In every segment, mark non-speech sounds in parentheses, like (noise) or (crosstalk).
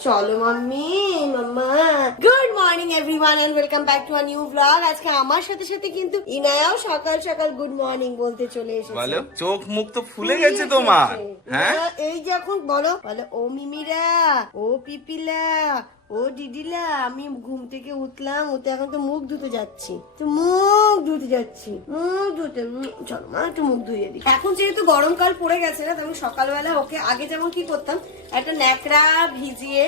চলো mummy mamma. Good morning everyone and welcome back to a new blog আজকে আমার সাথে সাথে কিন্তু ইনায়াও সকাল সকাল গুড মর্নিং বলতে চলে এসেছে। বলো চোখ মুখ তো ফুলে গেছে তোমার হ্যাঁ? এই যখন বলো বলো ও মিমিরা ও পিপিলা ও দিদিলা আমি ঘুম থেকে উঠলাম, উঠে এখন তো মুখ ধুতে যাচ্ছি। তো মুখ ধুতে যাচ্ছি, মুখ ধুতে চলো মা একটু মুখ ধুয়ে দিই। এখন যেহেতু গরমকাল পড়ে গেছে না তখন সকালবেলা ওকে আগে যেমন কি করতাম, একটা ন্যাকড়া ভিজিয়ে,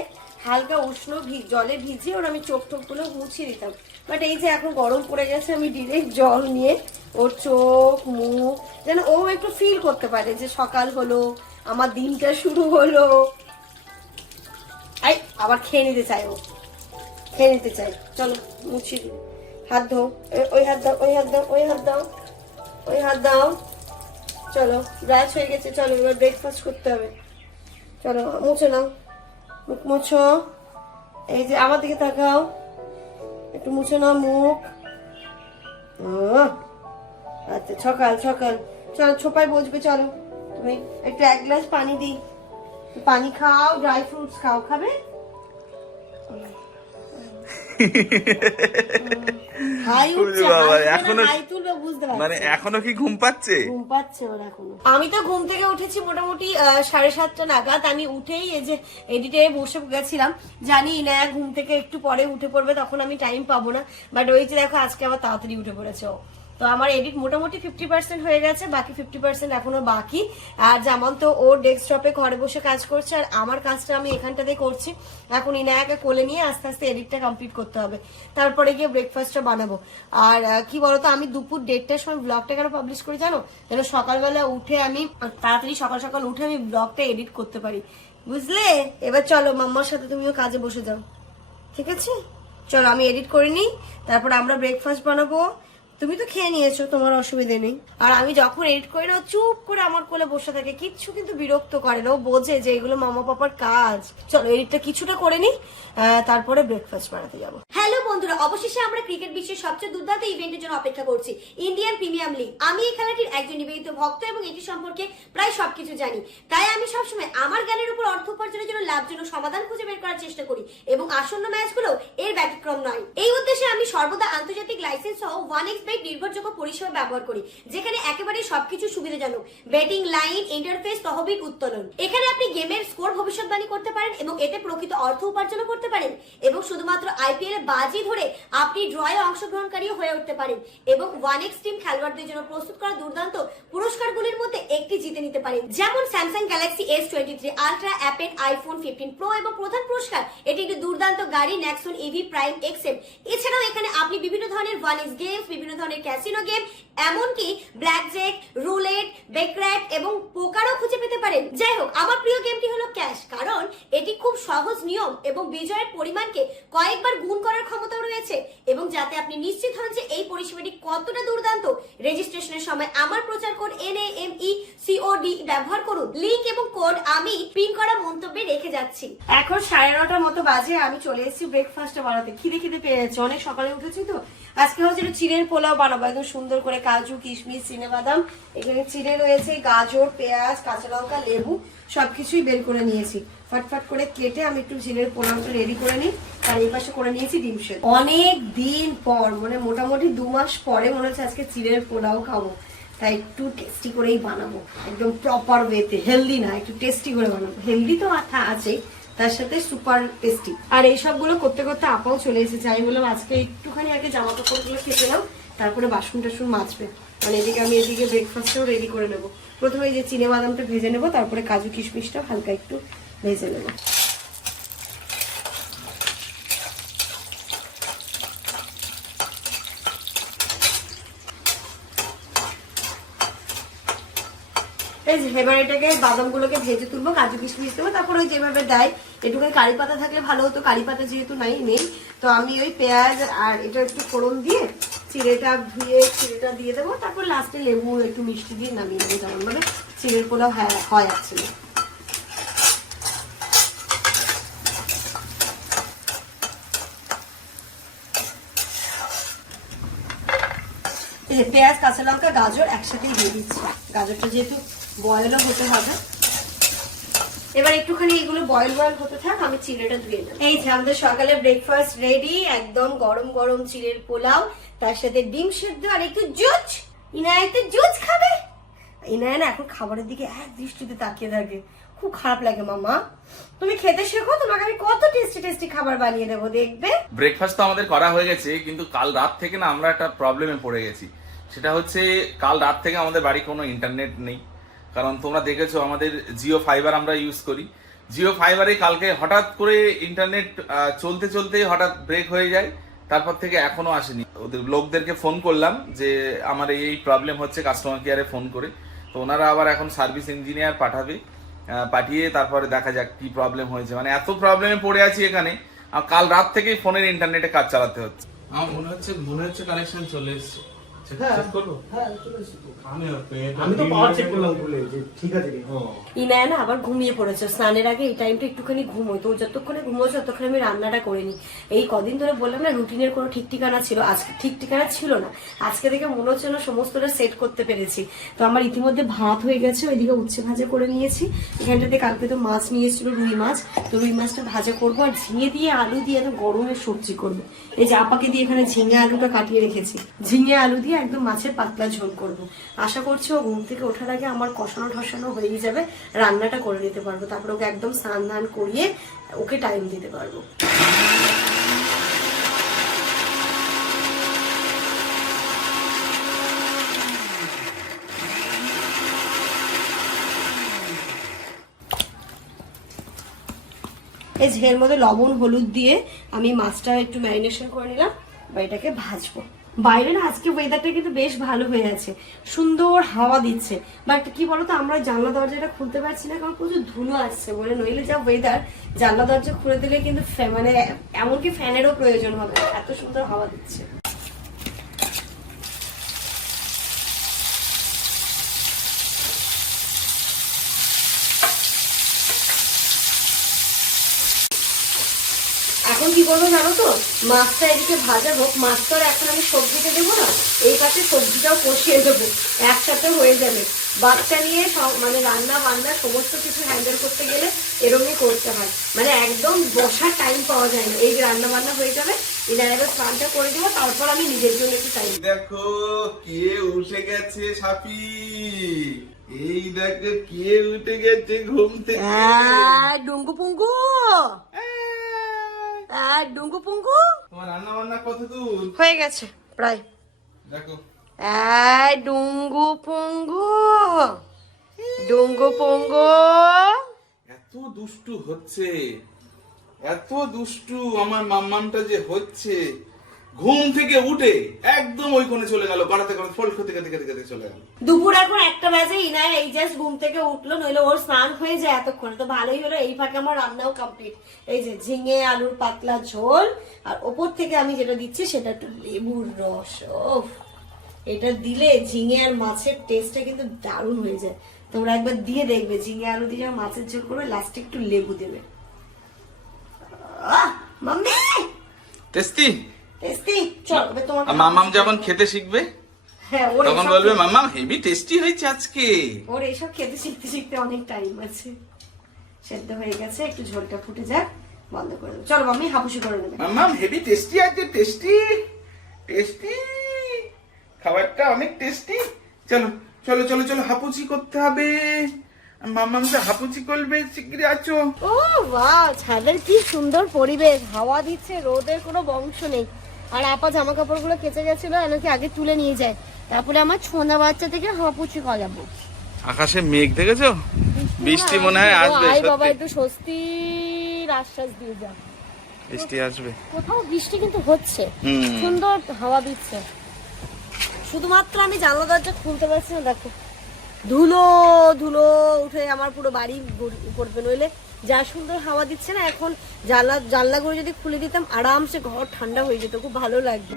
হালকা উষ্ণ জলে ভিজিয়ে ওর আমি চোখ টোকগুলো মুছিয়ে দিতাম। বাট এই যে এখন গরম পড়ে গেছে, আমি ডিরেক্ট জল নিয়ে ওর চোখ, মুখ, যেন ও একটু ফিল করতে পারে যে সকাল হলো, আমার দিনটা শুরু হলো। আই আবার খেয়ে নিতে চাই ও। খেয়ে নিতে চাই। চলো দিই। হাত ধো। ওই হাত দাও, ওই হাত দাও, ওই হাত দাও, ওই হাত দাও। চলো, ব্রাশ হয়ে গেছে, চলো, এবার ব্রেকফাস্ট করতে হবে। চলো, মুছে নাও। মুখ মুছো। এই যে, আমার দিকে তাকাও। একটু মুছে নাও মুখ। আচ্ছা সকাল সকাল চলো, ছোপায় বসবে, চলো। তুমি একটু এক গ্লাস পানি দিই। পানি খাও ড্রাই ফ্রুটস খাও খাবে? মানে আমি তো ঘুম থেকে উঠেছি মোটামুটি সাড়ে সাতটা নাগাদ। আমি উঠেই এই যে এডিটে বসে গেছিলাম। জানি না ঘুম থেকে একটু পরে উঠে পড়বে তখন আমি টাইম পাবো না। বাট ওই যে দেখো আজকে আবার তাড়াতাড়ি উঠে পড়েছে তো আমার এডিট মোটামুটি ফিফটি পার্সেন্ট হয়ে গেছে, বাকি ফিফটি পার্সেন্ট এখনও বাকি। আর যেমন তো ওর ডেস্কটপে ঘরে বসে কাজ করছে, আর আমার কাজটা আমি এখানটাতে করছি। এখন ইনায়াকে কোলে নিয়ে আস্তে আস্তে এডিটটা কমপ্লিট করতে হবে। তারপরে গিয়ে ব্রেকফাস্টটা বানাবো। আর কি বলতো, আমি দুপুর দেড়টার সময় ব্লগটা কেন পাবলিশ করি জানো? যেন সকালবেলা উঠে আমি, তাড়াতাড়ি সকাল সকাল উঠে আমি ব্লগটা এডিট করতে পারি। বুঝলে? এবার চলো, মাম্মার সাথে তুমিও কাজে বসে যাও। ঠিক আছে? চলো, আমি এডিট করে নিই। তারপর আমরা ব্রেকফাস্ট বানাবো। তুমি তো খেয়ে নিয়েছো তোমার অসুবিধে নেই। আর আমি যখন এডিট করি না চুপ করে আমার কোলে বসে থাকে। কিচ্ছু কিন্তু বিরক্ত করে না। ও বোঝে যে এগুলো মামা পাপার কাজ। চলো এডিটটা কিছুটা করে আহ, তারপরে ব্রেকফাস্ট বানাতে যাব। হ্যালো বন্ধুরা অবশেষে আমরা ক্রিকেট বিশ্বের সবচেয়ে দুর্দান্ত ইভেন্টের জন্য অপেক্ষা করছি। ইন্ডিয়ান প্রিমিয়াম লিগ আমি এই খেলাটির একজন নিবেদিত ভক্ত এবং এটি সম্পর্কে প্রায় সবকিছু জানি। তাই আমি সবসময় আমার জ্ঞানের উপর অর্থ উপার্জনের জন্য লাভজনক সমাধান খুঁজে বের করার চেষ্টা করি। এবং আসন্ন ম্যাচগুলো এর ব্যতিক্রম নয়। এই উদ্দেশ্যে আমি সর্বদা আন্তর্জাতিক লাইসেন্স সহ ওয়ান এক্স বেট নির্ভরযোগ্য পরিষেবা ব্যবহার করি, যেখানে একেবারে সবকিছু সুবিধাজনক। ব্যাটিং লাইন ইন্টারফেস তহবিল উত্তোলন। এখানে আপনি গেমের স্কোর ভবিষ্যৎবাণী করতে পারেন এবং এতে প্রকৃত অর্থ উপার্জনও করতে পারেন এবং শুধুমাত্র আইপিএল এ বাজি ধরে আপনি ড্রয়ে অংশগ্রহণকারীও হয়ে উঠতে পারেন এবং ওয়ান এক্স টিম খেলোয়াড়দের জন্য প্রস্তুত করা দুর্দান্ত পুরস্কারগুলির মধ্যে একটি জিতে নিতে পারেন। যেমন Samsung Galaxy S twenty three Ultra Apple iPhone fifteen Pro এবং প্রধান পুরস্কার, এটি একটি দুর্দান্ত গাড়ি ন্যাক্সন ইভি প্রাইম এক্সএম এছাড়াও এখানে আপনি বিভিন্ন ধরনের ওয়ান এক্স গেমস বিভিন্ন ধরনের ক্যাসিনো গেম এমনকি ব্ল্যাক জেক রুলেট বেকর্যাট এবং পোকারও খুঁজে পেতে পারেন। যাই হোক, আমার প্রিয় গেমটি হলো ক্যাশ কারণ এটি খুব সহজ নিয়ম এবং বিজয়ের পরিমাণকে কয়েকবার গুণ করার ক্ষমতা রয়েছে এবং যাতে আপনি নিশ্চিত হন যে এই পরিষেবাটি কতটা দুর্দান্ত রেজিস্ট্রেশনের সময় আমার প্রচার code N M E COD ব্যবহার করুন। লিংক এবং কোড আমি পিন করা মন্তব্যে রেখে যাচ্ছি। এখন সাড়ে নটার মতো বাজে, আমি চলে এসেছি ব্রেকফাস্ট বানাতে। খিদে খিদে পেয়ে যাচ্ছে, অনেক সকালে উঠেছি তো। আজকে হচ্ছে চিড়ের পোলাও বানাবো, একদম সুন্দর করে কাজু, কিশমিশ চিনে বাদাম এখানে চিড়ে রয়েছে, গাজর, পেঁয়াজ, কাঁচা লঙ্কা, লেবু, সবকিছুই বের করে নিয়েছি। ফটফট করে কেটে আমি একটু চিড়ের পোলাওটা রেডি করে নিই, আর এই পাশে করে নিয়েছি ডিম সেদ্ধ। অনেক দিন পর মানে মোটামুটি দু মাস পরে মনে হচ্ছে আজকে চিড়ের পোলাও খাব। তাই একটু টেস্টি করেই বানাবো, একদম প্রপার ওয়েতে হেলদি না, একটু টেস্টি করে বানাবো। হেলদি তো আঠা আছে তার সাথে সুপার টেস্টি। আর এই সবগুলো করতে করতে আপাও চলে এসেছে। আমি বললাম, আজকে একটুখানি আগে জামা কাপড়গুলো খেতে নাও, তারপরে বাসন টাসন মাজবে। মানে এদিকে আমি এদিকে ব্রেকফাস্টটাও রেডি করে নেব। প্রথমে যে চিনে বাদামটা ভেজে নেব, তারপরে কাজু কিশমিশটা হালকা একটু ভেজে নেব। এবার এটাকে বাদামগুলোকে ভেজে তুলবো, কাজু কিশমিশ দেবো, তারপর ওই যেভাবে দেয় এটুখানি কারি পাতা থাকলে ভালো হতো, কারি পাতা যেহেতু নাই, নেই, তো আমি ওই পেঁয়াজ আর এটা একটু ফোড়ন দিয়ে চিড়েটা ধুয়ে, চিড়েটা দিয়ে দেবো, তারপর লাস্টে লেবু, একটু মিষ্টি দিয়ে নামিয়ে দেবো যেমন ভাবে চিড়ের পোলাও হয় actually। এই পেঁয়াজ, কাঁচা লঙ্কা, গাজর একসাথেই দিয়ে দিচ্ছি গাজরটা যেহেতু বয়েলও হতে হবে। এবার একটুখানি এগুলো বয়েল বয়েল হতে থাক আমি চিড়েটা ধুয়ে নেব। এই যে আমাদের সকালে ব্রেকফাস্ট রেডি একদম গরম গরম চিড়ের পোলাও তার সাথে ডিম সেদ্ধ আর একটু জুচ ইনায় একটু জুচ খাবে? ইনায় না এখন খাবারের দিকে এক দৃষ্টিতে তাকিয়ে থাকে। খুব খারাপ লাগে মামা। তুমি খেতে শেখো তোমাকে আমি কত টেস্টি টেস্টি খাবার বানিয়ে দেবো দেখবে? ব্রেকফাস্ট তো আমাদের করা হয়ে গেছে কিন্তু কাল রাত থেকে না আমরা একটা প্রবলেমে পড়ে গেছি। সেটা হচ্ছে কাল রাত থেকে আমাদের বাড়ি কোনো ইন্টারনেট নেই। কারণ তোমরা দেখেছ আমাদের জিও ফাইবার আমরা ইউজ করি। জিও ফাইবারে কালকে হঠাৎ করে ইন্টারনেট চলতে চলতে হঠাৎ ব্রেক হয়ে যায়। তারপর থেকে এখনও আসেনি। ওদের লোকদেরকে ফোন করলাম যে, আমার এই প্রবলেম হচ্ছে কাস্টমার কেয়ারে ফোন করে। তো ওনারা আবার এখন সার্ভিস ইঞ্জিনিয়ার পাঠাবে। পাঠিয়ে তারপরে দেখা যাক কি প্রবলেম হয়েছে। মানে এত প্রবলেমে পড়ে আছি এখানে। কাল রাত থেকেই ফোনের ইন্টারনেটে কাজ চালাতে হচ্ছে। আমার মনে হচ্ছে মনে হচ্ছে কানেকশন চলে এসেছে। চেক চেক করব চলে এসেছি তো। আমি আমি তো পাওয়ার চেক করলাম ভুলে যে ঠিক আছে কি ও ইনায় না আবার ঘুমিয়ে পড়েছে স্নানের আগে এই টাইমটা একটুখানি ঘুমোয় তো যতক্ষণে ঘুমোচ্ছে ততক্ষণ আমি রান্নাটা করিনি এই কদিন ধরে বললাম না রুটিনের কোনো ঠিক ঠিকানা ছিল আজকে ঠিক ঠিকানা ছিল না আজকে থেকে মনে হচ্ছে না সমস্তটা সেট করতে পেরেছি। তো আমার ইতিমধ্যে ভাত হয়ে গেছে ওইদিকে উচ্ছে ভাজা করে নিয়েছি। এখানটাতে কালকে তো মাছ নিয়ে এসেছিল রুই মাছ। তো রুই মাছটা ভাজা করব আর ঝিঙে দিয়ে আলু দিয়ে গরমের সবজি করব। এই যে আপাকে দিয়ে এখানে ঝিঙে আলুটা কাটিয়ে রেখেছি। ঝিঙে আলু দিয়ে একদম মাছের পাতলা ঝোল করব। আশা করছি ও ঘুম থেকে ওঠার আগে আমার কষানো ঠসানো হয়েই যাবে, রান্নাটা করে নিতে পারব। তারপর ওকে একদম স্নান ধান করিয়ে ওকে টাইম দিতে পারব। এই ঝের মধ্যে লবণ, হলুদ দিয়ে আমি মাছটা একটু ম্যারিনেশন করে নিলাম, বা এটাকে ভাজবো। বাইরে না, আজকে ওয়েদারটা কিন্তু বেশ ভালো হয়ে আছে সুন্দর হাওয়া দিচ্ছে বাট কি বলতো, আমরা জানলা দরজাটা খুলতে পারছি না, কারণ প্রচুর ধুলো আসছে বলে নইলে যা ওয়েদার জানলা দরজা খুলে দিলে কিন্তু মানে এমনকি ফ্যানেরও প্রয়োজন হবে। এত সুন্দর হাওয়া দিচ্ছে এখন কি করব জানো তো? মাছটা এদিকে ভাজা হোক মাছটা এখন আমি সবজিটা দেবো না এই পাশে সবজিটাও কষিয়ে দেবো একসাথে হয়ে যাবে। বাচ্চা নিয়ে সব মানে রান্না বান্না সমস্ত কিছু হ্যান্ডেল করতে গেলে এরমই করতে হয়। মানে একদম বসার টাইম পাওয়া যায় না এই যে রান্না বান্না হয়ে যাবে এবার স্নানটা করে দেবো তারপর আমি নিজের জন্য একটু টাইম দেখো কে উঠে গেছে সাপি? এই দেখো কে উঠে গেছে ঘুম থেকে ডুঙ্গু পুঙ্গু ডুঙ্গু পুঙ্গু? তোমার রান্না বান্না কত দূর? হয়ে গেছে প্রায়। দেখো। এই ডুঙ্গু পুঙ্গু ডুঙ্গু পুঙ্গু। এত দুষ্টু হচ্ছে এত দুষ্টু আমার মাম্মামটা যে হচ্ছে। ঘুম থেকে উঠে একদম ওই কোণে চলে গেল গড়াতে গড়াতে ফল খেতে খেতে খেতে খেতে চলে গেল। দুপুর এখন একটা বাজে ইনায় এই জাস্ট ঘুম থেকে উঠল নইলে ওর স্নান হয়ে যায় এতক্ষণে। তো ভালোই হলো এই ফাঁকে আমার রান্নাও কমপ্লিট এই যে ঝিঙে আলুর পাতলা ঝোল আর ওপর থেকে আমি যেটা দিচ্ছি সেটা একটু লেবুর রস ওফ এটা দিলে ঝিঙে আর মাছের টেস্টটা কিন্তু দারুণ হয়ে যায়। তোমরা একবার দিয়ে দেখবে ঝিঙে আলু দিয়ে যখন মাছের ঝোল করবে লাস্টে একটু লেবু দেবে। আহ, মাম্মি! টেস্টি? টেস্টি চল এবার তোমার মামাম যখন খেতে শিখবে হ্যাঁ তখন বলবে মামাম হেভি টেস্টি হয়েছে আজকে। ওর এইসব খেতে শিখতে শিখতে অনেক টাইম আছে। সেদ্ধ হয়ে গেছে একটু ঝোলটা ফুটে যাক বন্ধ করে দেবো। চলো মাম্মি হাপুসি করে নেবে। মামাম হেভি টেস্টি আছে টেস্টি টেস্টি খাবারটা অনেক টেস্টি চলো চলো চলো চলো হাপুচি করতে হবে। মামাম তো হাপুচি করবে শিগগিরই আছো ও বাহ ছাদের কি সুন্দর পরিবেশ। হাওয়া দিচ্ছে রোদের কোনো বংশ নেই। আর আপা জামা কাপড়গুলো কেচে গেছিল এনাকে আগে তুলে নিয়ে যায়। তারপরে আমার ছোঁদা বাচ্চা থেকে হাপুচি করাবো। আকাশে মেঘ দেখেছ? বৃষ্টি মনে হয় আসবে আয় বাবা একটু স্বস্তির আশ্বাস দিয়ে যা বৃষ্টি আসবে। কোথাও বৃষ্টি কিন্তু হচ্ছে। সুন্দর হাওয়া দিচ্ছে। শুধুমাত্র আমি জানলা দরজা খুলতে পারছি না দেখো। ধুলো ধুলো উঠে আমার পুরো বাড়ি পড়বে নইলে। যা সুন্দর হাওয়া দিচ্ছে না এখন জানলা জানলাগুলো যদি খুলে দিতাম আরামসে ঘর ঠান্ডা হয়ে যেত খুব ভালো লাগবে.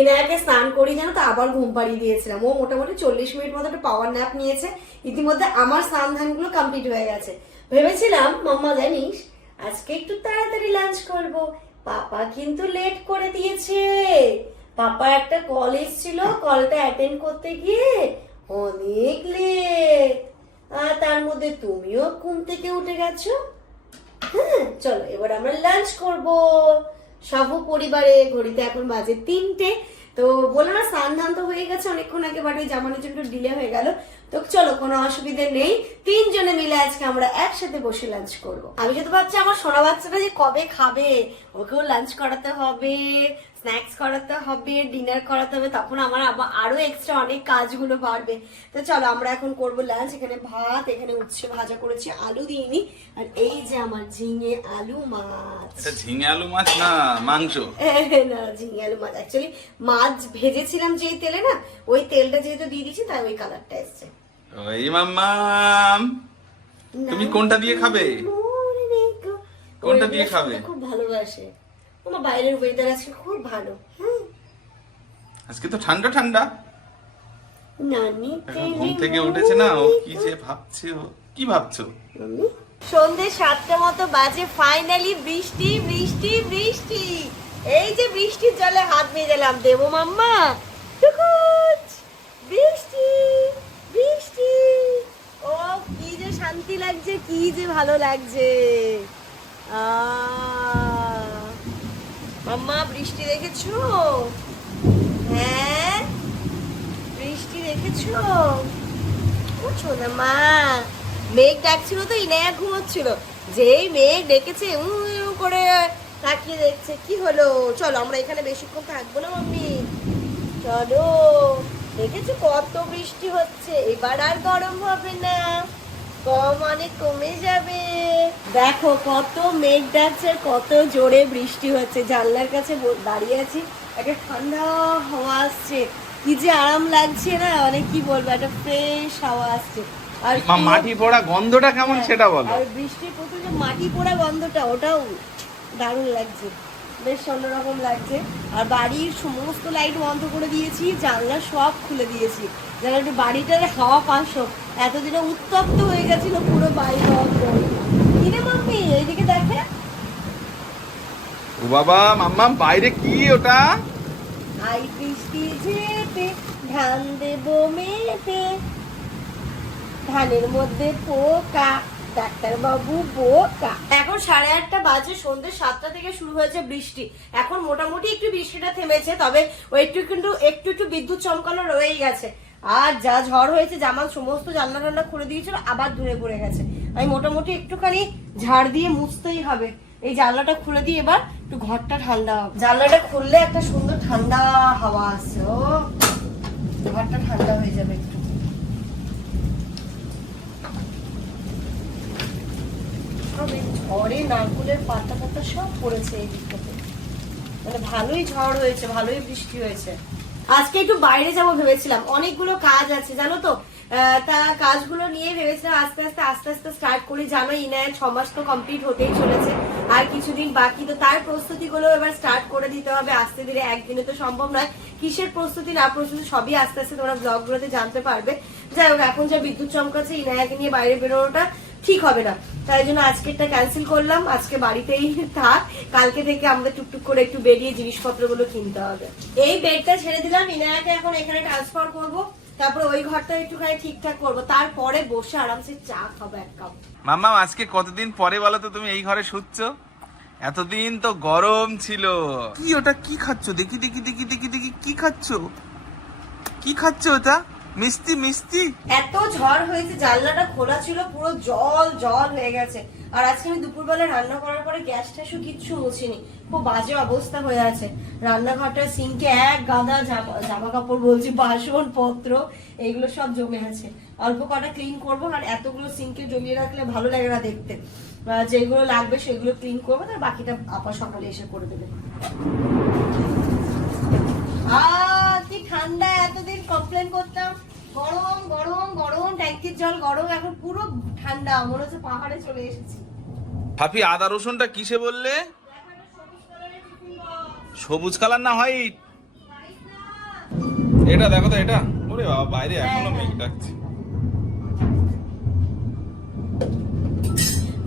এনায়াকে স্নান করি জানো তো আবার ঘুম পাড়িয়ে দিয়েছিলাম। ও মোটামুটি চল্লিশ মিনিট মতো একটা পাওয়ার ন্যাপ নিয়েছে। ইতিমধ্যে আমার স্নান ধানগুলো কমপ্লিট হয়ে গেছে। ভেবেছিলাম মাম্মা জানিস আজকে একটু তাড়াতাড়ি লাঞ্চ করব। পাপা কিন্তু লেট করে দিয়েছে। পাপা একটা কল এসেছিল কলটা অ্যাটেন্ড করতে গিয়ে অনেক লেট। আর তার মধ্যে তুমিও ঘুম থেকে উঠে গেছো? হ্যাঁ চলো, এবার আমরা লাঞ্চ করব। সহ পরিবারে, ঘড়িতে এখন বাজে তিনটে। তো বলো না, স্নান তো হয়ে গেছে, অনেকক্ষণ আগে বাট ওই জামানোর জন্য ডিলে হয়ে গেল। তো চলো, কোনো অসুবিধে নেই। তিনজনে মিলে আজকে আমরা একসাথে বসে লাঞ্চ করব। আমি শুধু ভাবছি, আমার সোনা বাচ্চাটা যে কবে খাবে? ওকেও লাঞ্চ করাতে হবে। স্ন্যাক্স করাতে হবে ডিনার করাতে হবে তখন আমার আবার আরও এক্সট্রা অনেক কাজগুলো বাড়বে। তো চলো আমরা এখন করব লাঞ্চ এখানে ভাত এখানে উচ্ছে ভাজা করেছি আলু দিইনি আর এই যে আমার ঝিঙে আলু মাছ। এটা ঝিঙে আলু মাছ না মাংস? (laughs) না ঝিঙে আলু মাছ। অ্যাকচুয়ালি মাছ ভেজেছিলাম যেই তেলে না ওই তেলটা যেহেতু দিয়ে দিচ্ছি তাই ওই কালারটা এসছে। ওই মাম্মাম! তুমি কোনটা দিয়ে খাবে? কোনটা দিয়ে খাবে? খুব ভালোবাসে। আমার বাইরের ওয়েদার আজকে খুব ভালো। হ্যাঁ আজকে তো ঠান্ডা ঠান্ডা। নানি ঘুম থেকে উঠেছে না ও কি যে ভাবছে ও কি ভাবছ? সন্ধে সাতটা মতো বাজে ফাইনালি বৃষ্টি বৃষ্টি বৃষ্টি। এই যে বৃষ্টির জলে হাত ভেজালাম দেবো মাম্মা। বৃষ্টি বৃষ্টি। ও কি যে শান্তি লাগছে কি যে ভালো লাগছে। আহ, মাম্মা বৃষ্টি দেখেছ? হ্যাঁ? বৃষ্টি দেখেছ? বুঝছ না, মা। মেঘ ডাকছিল তো, ইনায়া ঘুমোচ্ছিল। যেই মেঘ ডেকেছে উঁ উঁ করে তাকিয়ে দেখছে, কি হলো? চলো, আমরা এখানে বেশিক্ষণ থাকব না, মাম্মি। চলো। দেখেছ কত বৃষ্টি হচ্ছে? এবার আর গরম হবে না। কম অনেক কমে যাবে। দেখো কত মেঘ ডাকছে আর কত জোরে বৃষ্টি হচ্ছে। জানলার কাছে দাঁড়িয়ে আছি একটা ঠান্ডা হাওয়া আসছে। কি যে আরাম লাগছে না মানে কি বলব একটা ফ্রেশ হাওয়া আসছে। আর মাটি পোড়া গন্ধটা কেমন সেটা বলো। আর বৃষ্টির প্রথম যে মাটি পোড়া গন্ধটা ওটাও দারুণ লাগছে। বেশ অন্যরকম লাগছে। আর বাড়ির সমস্ত লাইট বন্ধ করে দিয়েছি জানলা সব খুলে দিয়েছি। যেন একটু বাড়িটার হাওয়া পাশ হোক এতদিনে উত্তপ্ত হয়ে গেছিল পুরো বাড়ি কিনে মাম্মি এইদিকে দেখে। ও বাবা মাম্মাম বাইরে কি ওটা? আই বৃষ্টি ঝেপে ধান দেবো মেপে। ধানের মধ্যে পোকা ডাক্তার বাবু বোকা। এখন সাড়ে আটটা বাজে সন্ধ্যে সাতটা থেকে শুরু হয়েছে বৃষ্টি। এখন মোটামুটি একটু বৃষ্টিটা থেমেছে তবে ও একটু কিন্তু একটু একটু বিদ্যুৎ চমকানো রয়েই গেছে। আর যা ঝড় হয়েছে, জামাল সমস্ত জানলা টান্না খুলে দিয়েছিল, আবার ধরে পড়ে গেছে। আমি মোটামুটি একটুখানি ঝাড় দিয়ে মুছতেই হবে। এই জানলাটা খুলে দিয়ে এবার একটু ঘরটা ঠান্ডা হবে। জানলাটা খুললে একটা সুন্দর ঠান্ডা হাওয়া আসছে, ও। ঘরটা ঠান্ডা হয়ে যাবে একটু। ঝড়ে নারকুলের পাতা পাতা সব পড়েছে এই দিকটাতে। মানে ভালোই ঝড় হয়েছে, ভালোই বৃষ্টি হয়েছে। আজকে একটু বাইরে যাব ভেবেছিলাম। অনেকগুলো কাজ আছে, জানো তো? তা কাজগুলো নিয়ে ভেবেছিলাম আস্তে আস্তে আস্তে আস্তে স্টার্ট করি। জানো ইনায় ছ মাস তো কমপ্লিট হতেই চলেছে। আর কিছুদিন বাকি, তো তার প্রস্তুতিগুলো এবার স্টার্ট করে দিতে হবে। আস্তে ধীরে একদিনে তো সম্ভব নয়। কিসের প্রস্তুতি না প্রস্তুতি, সবই আস্তে আস্তে তোমরা ব্লগগুলোতে জানতে পারবে। যাই হোক, এখন যা বিদ্যুৎ চমকাচ্ছে ইনায়াকে নিয়ে বাইরে বেরোনোটা ঠিক হবে না। তাই জন্য আজকেরটা ক্যান্সেল করলাম। আজকে বাড়িতেই থাক। কালকে থেকে আমরা টুকটুক করে একটু বেরিয়ে জিনিসপত্রগুলো কিনতে হবে। এই বেডটা ছেড়ে দিলাম। ইনায়াকে এখন এখানে ট্রান্সফার করব। তারপরে ওই ঘরটা একটুখানি ঠিকঠাক করব। তারপরে বসে আরামসে চা খাব এক কাপ। মাম্মাম আজকে কতদিন পরে বলো তো তুমি এই ঘরে শুচ্ছ? এতদিন তো গরম ছিল। কি ওটা? কি খাচ্ছ? দেখি দেখি দেখি দেখি দেখি কি খাচ্ছ? কি খাচ্ছ ওটা? মিষ্টি মিষ্টি। এত ঝড় হয়েছে, জানলাটা খোলা ছিল, পুরো জল জল হয়ে গেছে। আর আজকে আমি দুপুরবেলা রান্না করার পরে গ্যাস ট্যাসও কিচ্ছু মুছিনি। খুব বাজে অবস্থা হয়ে আছে। রান্নাঘরটা সিঙ্কে এক গাদা জামা কাপড় বলছি বাসন পত্র এগুলো সব জমে আছে। অল্প কটা ক্লিন করব, আর এতগুলো সিঙ্কে জমিয়ে রাখলে ভালো লাগে না দেখতে। যেগুলো লাগবে সেগুলো ক্লিন করব, তার বাকিটা আপা সকালে এসে করে দেবে। কি ঠান্ডা এতদিন কমপ্লেন করতাম গরম গরম গরম ট্যাঙ্কির জল গরম এখন পুরো ঠান্ডা মনে হচ্ছে পাহাড়ে চলে এসেছি। হাফি আদা রসুনটা কিসে বললে? সবুজ কালার না হোয়াইট? এটা দেখো তো এটা। ওরে বাবা বাইরে এখনও মেঘ ডাকছে।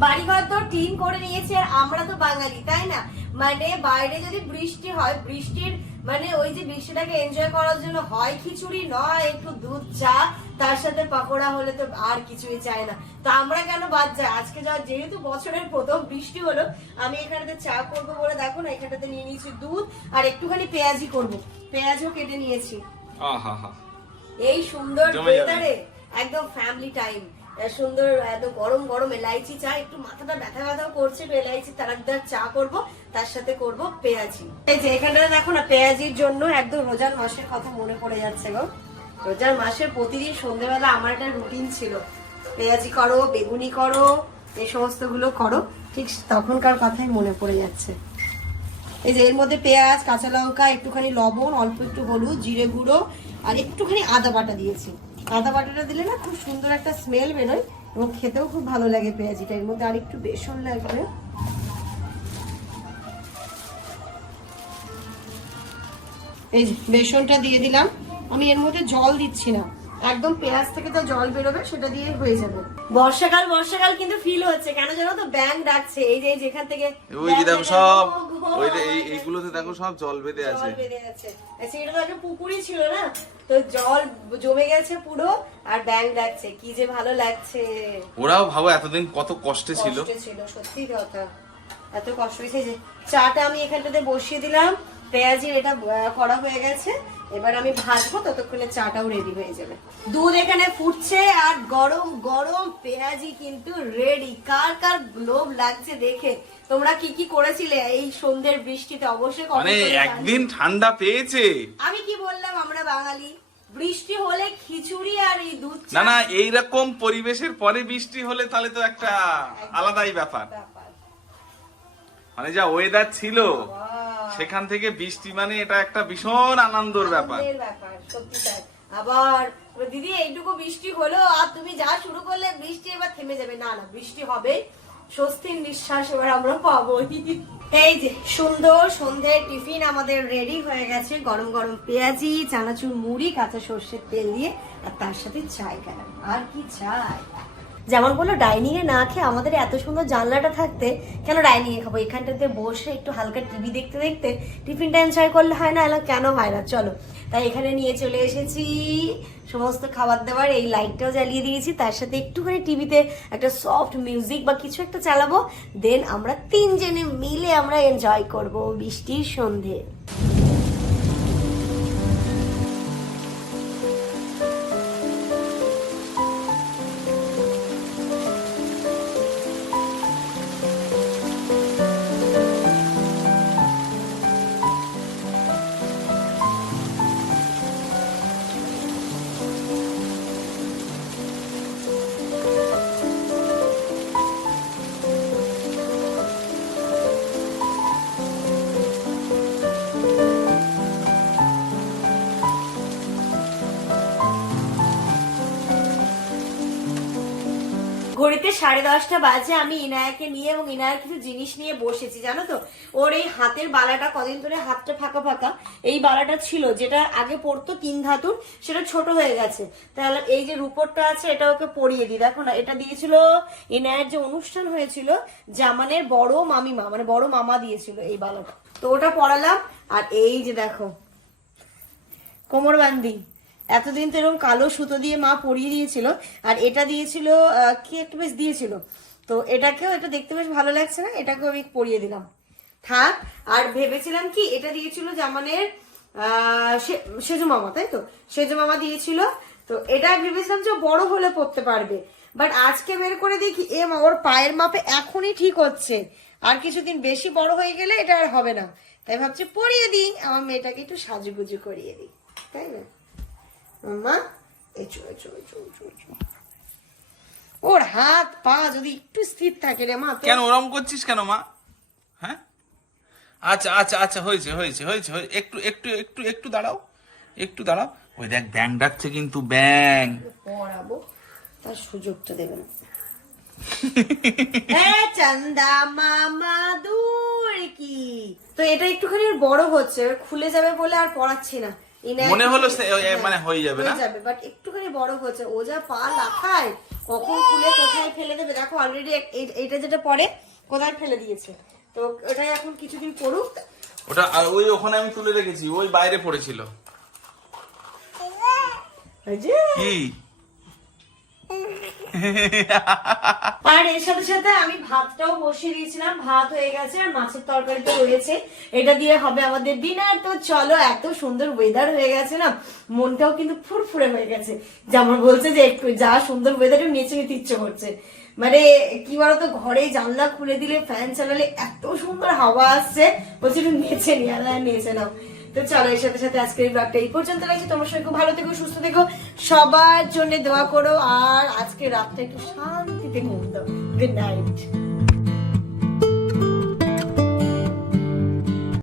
বাড়িঘর তো ক্লিন করে নিয়েছে আর আমরা তো বাঙালি তাই না? মানে বাইরে যদি বৃষ্টি হয় বৃষ্টির মানে ওই যে বৃষ্টিটাকে এনজয় করার জন্য হয় খিচুড়ি নয় একটু দুধ চা তার সাথে পাকোড়া হলে তো আর কিছুই চাই না। তো আমরা কেন বাদ যাই? আজকে যা যেহেতু বছরের প্রথম বৃষ্টি হলো আমি এখানেতে চা করব বলে দেখো না এখানটাতে নিয়ে নিয়েছি দুধ আর একটুখানি পেঁয়াজি করব। পেঁয়াজও কেটে নিয়েছি। এই সুন্দর ওয়েদারে একদম ফ্যামিলি টাইম সুন্দর একদম গরম গরম এলাইচি চা, একটু মাথাটা ব্যথা ব্যথাও করছে এলাইচি তারাকদার চা করব, তার সাথে করব পেঁয়াজি। এই যে এখানটা দেখো না, পেঁয়াজির জন্য একদম রোজার মাসের কথা মনে পড়ে যাচ্ছে গো। রোজার মাসের প্রতিদিন সন্ধ্যেবেলা আমার একটা রুটিন ছিল। পেঁয়াজি করো, বেগুনি করো, এই সমস্তগুলো করো, ঠিক তখনকার কথাই মনে পড়ে যাচ্ছে। এই যে এর মধ্যে পেঁয়াজ, কাঁচা লঙ্কা, একটুখানি লবণ, অল্প একটু হলুদ, জিরে গুঁড়ো, আর একটুখানি আদা বাটা দিয়েছি। আদা বাটাটা দিলে না খুব সুন্দর একটা স্মেল বেরোয় এবং খেতেও খুব ভালো লাগে পেঁয়াজিটা। এর মধ্যে আরেকটু বেসন লাগবে। এই বেসনটা দিয়ে দিলাম। আমি এর মধ্যে জল দিচ্ছি না। একদম পেঁয়াজ থেকে তো জল বেরোবে সেটা দিয়ে হয়ে যাবে। বর্ষাকাল বর্ষাকাল কিন্তু ফিল হচ্ছে। কেন জানো তো? ব্যাং ডাকছে। এই যে যেখান থেকে ওই যে দেখো সব ওই যে এই এইগুলোতে দেখো সব জল বেঁধে আছে। জল বেঁধে গেছে আচ্ছা, এটা তো আগে পুকুরই ছিল না? তো জল জমে গেছে পুরো আর ব্যাং ডাকছে। কি যে ভালো লাগছে। ওরাও ভাবো এতদিন কত কষ্টে ছিল কষ্ট ছিল। সত্যি কথা। এত কষ্ট হয়েছে যে চাটা আমি এখানটাতে বসিয়ে দিলাম। পেঁয়াজির এটা করা হয়ে গেছে। এবার আমি ভাজবো ততক্ষণে চাটাও রেডি হয়ে যাবে। দুধ এখানে ফুটছে আর গরম গরম পেঁয়াজি কিন্তু রেডি কার কার লোভ লাগছে দেখে? তোমরা কি কি করেছিলে এই সন্ধ্যের বৃষ্টিতে? অবশ্যই মানে একদিন ঠান্ডা পেয়েছে। আমি কি বললাম আমরা বাঙালি? বৃষ্টি হলে খিচুড়ি আর এই দুধ না না এইরকম পরিবেশের পরে বৃষ্টি হলে তাহলে তো একটা আলাদাই ব্যাপার। মানে যা ওয়েদার ছিল। সেখান থেকে বৃষ্টি মানে এটা একটা ভীষণ আনন্দের ব্যাপার। আবার দিদি এইটুকু বৃষ্টি হলো আর তুমি যা শুরু করলে বৃষ্টি এবার থেমে যাবে। না না বৃষ্টি হবে স্বস্তির নিঃশ্বাস এবার আমরা পাবো এই যে সুন্দর সন্ধ্যের টিফিন আমাদের রেডি হয়ে গেছে। গরম গরম পেঁয়াজি চানাচুর মুড়ি কাঁচা সর্ষের তেল দিয়ে আর তার সাথে চাই কেন? আর কি চাই? যেমন বলল ডাইনিং এ না খেয়ে আমাদের এত সুন্দর জানলাটা থাকতে, কেন ডাইনিং এ খাব? এখানটাতে বসে একটু হালকা টিভি দেখতে দেখতে টিফিনটা এনজয় করলে হয় না? এলা কেন হয় না? চলো। তাই এখানে নিয়ে চলে এসেছি। সমস্ত খাবার দাবার, এই লাইটটাও জ্বালিয়ে দিয়েছি। তার সাথে একটুখানি টিভিতে একটা সফট মিউজিক বা কিছু একটা চালাবো। দেন আমরা তিনজনে মিলে আমরা এনজয় করব বৃষ্টির সন্ধে। ঘড়িতে সাড়ে দশটা বাজে, আমি ইনায়াকে নিয়ে এবং ইনায়ার কিছু জিনিস নিয়ে বসেছি, জানো তো? ওর এই হাতের বালাটা কদিন ধরে হাতটা ফাঁকা ফাঁকা, এই বালাটা ছিল, যেটা আগে পড়তো তিন ধাতুর, সেটা ছোট হয়ে গেছে। তাহলে এই যে রুপোরটা আছে, এটা ওকে পরিয়ে দিই। দেখো না, এটা দিয়েছিল ইনায়ের যে অনুষ্ঠান হয়েছিল, জামানের বড় মামিমা মানে বড় মামা দিয়েছিল এই বালাটা। তো ওটা পড়ালাম আর এই যে দেখো কোমর বান্দি এতদিন তো এরকম কালো সুতো দিয়ে মা পরিয়ে দিয়েছিল, আর এটা দিয়েছিল কি একটা বেশ দিয়েছিল। তো এটাকেও এটা দেখতে বেশ ভালো লাগছে না? এটাকেও আমি পরিয়ে দিলাম। থাক, আর ভেবেছিলাম কি, এটা দিয়েছিল জামানের সেজু মামা, তাই তো? সেজু মামা দিয়েছিল। তো এটা ভেবেছিলাম যে বড় হলে পড়তে পারবে। বাট আজকে বের করে দেখি, এ মা, ওর পায়ের মাপে এখনই ঠিক হচ্ছে। আর কিছুদিন বেশি বড় হয়ে গেলে এটা আর হবে না। তাই ভাবছি পরিয়ে দিই, আমার মেয়েটাকে একটু সাজুগুজু করিয়ে দিই। তাই না? মাম্মা এচো এচো এচো এচো এচো। ওর হাত পা যদি একটু স্থির থাকে রে মা কেন ওরম করছিস কেন মা? হ্যাঁ? আচ্ছা আচ্ছা আচ্ছা হয়েছে হয়েছে হয়েছে একটু একটু একটু একটু দাঁড়াও একটু দাঁড়াও। ওই দেখ ব্যাং ডাকছে কিন্তু ব্যাং। পড়াবো তার সুযোগটা দেবে না। (laughs) এ চান্দা মামা দূর কি? তো এটা একটুখানি বড় হচ্ছে এবার খুলে যাবে বলে আর পড়াচ্ছি না। মনে হলো সে- এ, মানে হয়ে যাবে না? যাবে বাট একটুখানি বড় হচ্ছে ও যা পা লাখায় কখন খুলে কোথায় ফেলে দেবে? দেখো অলরেডি এটা যেটা পড়ে কোথায় ফেলে দিয়েছে। তো ওটাই এখন কিছুদিন পড়ুক ওটা আর ওই ওখানে আমি তুলে রেখেছি ওই বাইরে পড়েছিল। এই যে। কি? (laughs) আর এর সাথে সাথে আমি ভাতটাও বসিয়ে দিয়েছিলাম। ভাত হয়ে গেছে আর মাছের তরকারি তো রয়েছে। এটা দিয়ে হবে আমাদের ডিনার তো চলো, এত সুন্দর ওয়েদার হয়ে গেছে না, মনটাও কিন্তু ফুরফুরে হয়ে গেছে। যেমন বলছে যে একটু যা সুন্দর ওয়েদারে নেচে নিতে ইচ্ছে করছে। মানে কি বলতো, ঘরে জানলা খুলে দিলে ফ্যান চালালে এত সুন্দর হাওয়া আসছে। বলছে একটু নেচে নিয়ে নেচে নাও। তো চলো এর সাথে সাথে আজকের ব্লগটা এই পর্যন্ত লাগছে তোমার সবাই খুব ভালো থেকো, সুস্থ থেকো। সবার জন্য দোয়া করো আর আজকে রাতটা একটু শান্তিতে ঘুম গুড নাইট